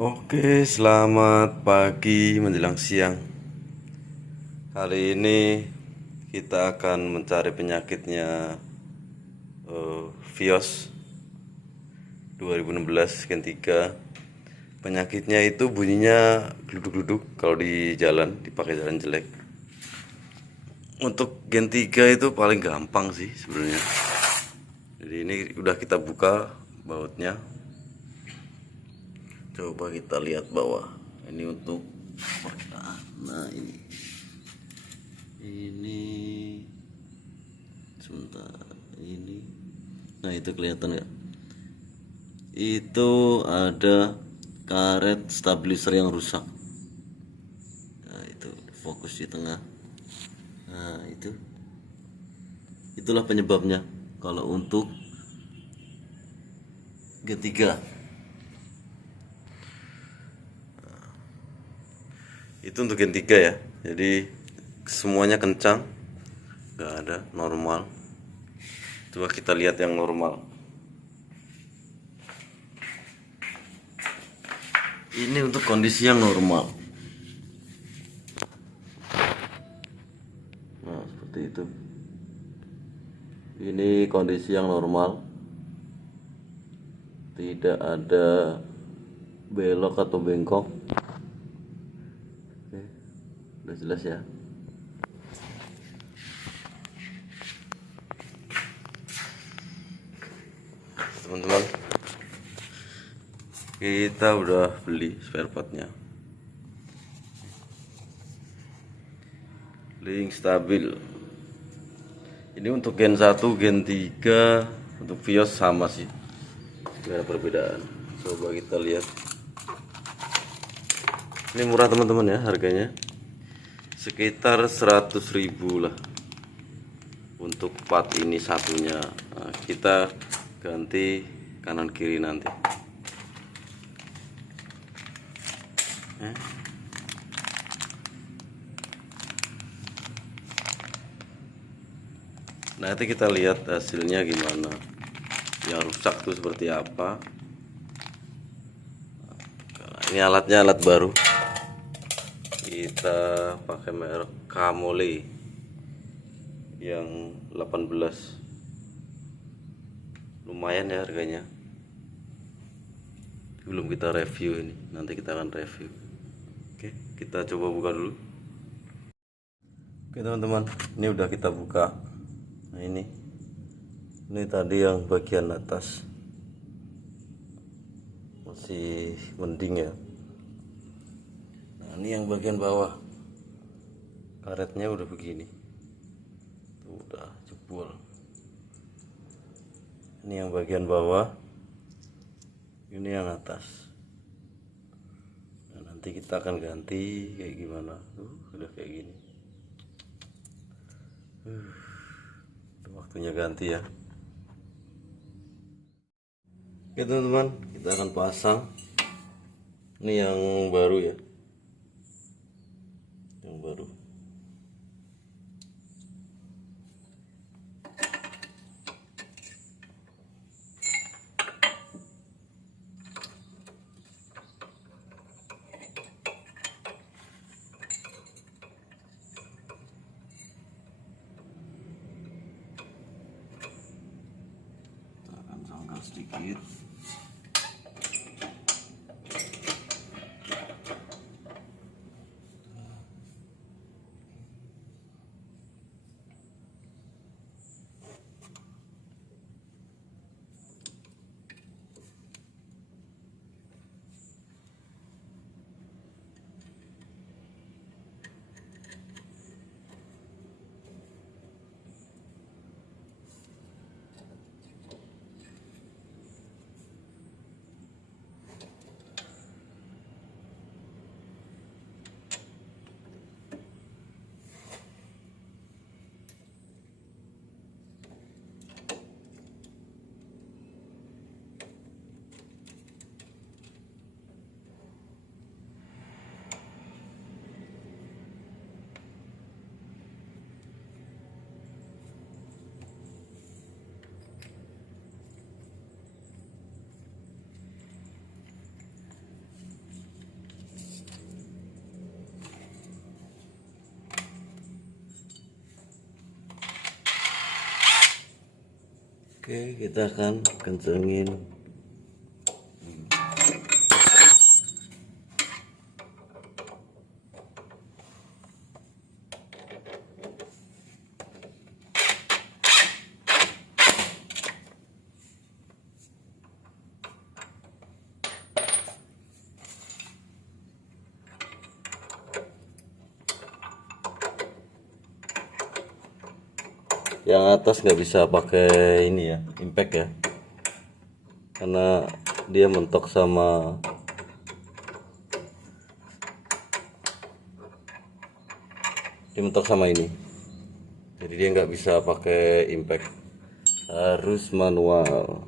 Oke, selamat pagi menjelang siang. Hari ini kita akan mencari penyakitnya Vios 2016 Gen 3. Penyakitnya itu bunyinya gluduk-gluduk kalau di jalan, dipakai jalan jelek. Untuk Gen 3 itu paling gampang sih sebenarnya. Jadi ini udah kita buka bautnya. Coba kita lihat bawah. Ini untuk perkiraan. Nah, ini sebentar, ini. Nah, itu kelihatan nggak? Itu ada karet stabilizer yang rusak. Nah, itu fokus di tengah. Nah, itulah penyebabnya kalau untuk G3. Itu untuk Gen 3 ya. Jadi semuanya kencang, nggak ada normal. Coba kita lihat yang normal. Ini untuk kondisi yang normal. Nah, seperti itu. Ini kondisi yang normal. Tidak ada belok atau bengkok. Oke, udah jelas ya. Teman-teman, kita udah beli spare partnya. Link stabil. Ini untuk Gen 1, Gen 3, untuk Vios sama sih. Gak ada perbedaan. Coba kita lihat. Ini murah teman-teman ya harganya. Sekitar 100.000 lah. Untuk part ini satunya. Nah, kita ganti kanan kiri nanti. Nanti kita lihat hasilnya gimana. Yang rusak tuh seperti apa. Ini alatnya alat baru. Kita pakai merek Kamole yang 18. Lumayan ya harganya. Belum kita review ini. Nanti kita akan review. Oke, kita coba buka dulu. Oke teman-teman, ini udah kita buka. Nah, ini tadi yang bagian atas masih mending ya. Nah, ini yang bagian bawah, karetnya udah begini tuh, udah jebol. Ini yang bagian bawah, ini yang atas. Nah, nanti kita akan ganti kayak gimana. Udah kayak gini. Waktunya ganti ya. Oke teman-teman, kita akan pasang. Ini yang baru ya. Yang baru. Kita akan sangkal sedikit. Oke, kita akan kencengin. Yang atas nggak bisa pakai ini ya, impact ya, karena dia mentok sama ini, jadi dia nggak bisa pakai impact, harus manual.